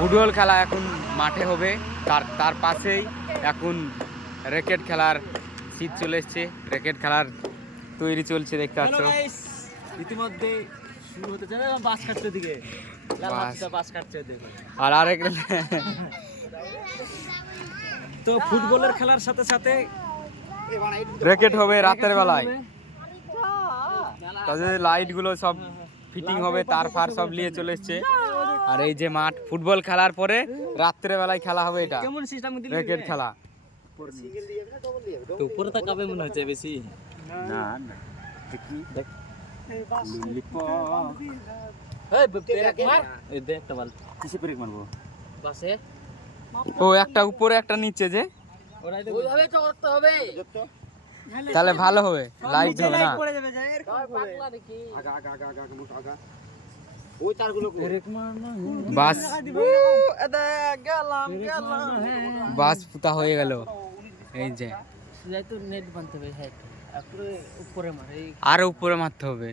Football খেলা এখন মাঠে হবে, তার পাশেই এখন র্যাকেট খেলার শীত চলে এসছে, র্যাকেট খেলার তৈরি চলছে দেখতে পাচ্ছ। ইতিমধ্যে শুরু হতে যাবে, বাস কাটছে দিকে বাস কাটছে আর আরেক তো ফুটবলের খেলার সাথে সাথে র্যাকেট হবে রাতের বেলায়, তাদের লাইট গুলো সব ফিটিং হবে, তার ফার সব নিয়ে চলে এসছে। আর এই যে মাঠ, ফুটবল খেলার পরে রাত্রে বেলায় খেলা হবে, এটা কেমন সিস্টেম দিল র্যাকেট খেলা। তো উপরে তাকাবে মনে হচ্ছে বেশি না না দেখি দেখ এই ব্রেক মার, এই দেখ একটা বল কিসে ব্রেক মারবো? বাসে ও একটা উপরে একটা নিচে, যে ওইভাবে তো করতে হবে, তাহলে ভালো হবে, লাইট হবে না। পড়ে যাবে যায় এরকম পাগলা দেখি আগা আগা আগা আগা মোটা আগা ওই তারগুলো ব্রেক মার না বাস এদা গেলাম বাস পুতা হয়ে গেল। এই যে যাই তো নেট বানতে হবে, হ্যাঁ উপরে মারে আর উপরে মারতে হবে,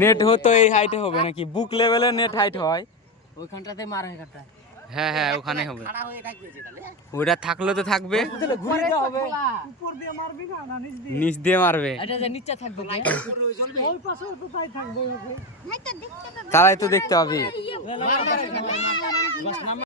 নেট হতো এই হাইটে হবে নাকি? বুক লেভেলে নেট হাইট হয়, ওইখানটাতে মার হয় কাটা। হ্যাঁ হ্যাঁ ওখানে হবে, খাড়া হয়ে থাকবে যে তাহলে ওটা থাকলে তো থাকবে, ঘুরে দিতে হবে, উপর দিয়ে মারবি না না নিচ দিয়ে? নিচ দিয়ে মারবে, এটা যে নিচে থাকবে লাইট উপরে জ্বলবে ওই পাশেও তো তাই থাকবে ওকে। তারাই তো দেখতে হবে। মার মার বাস নাম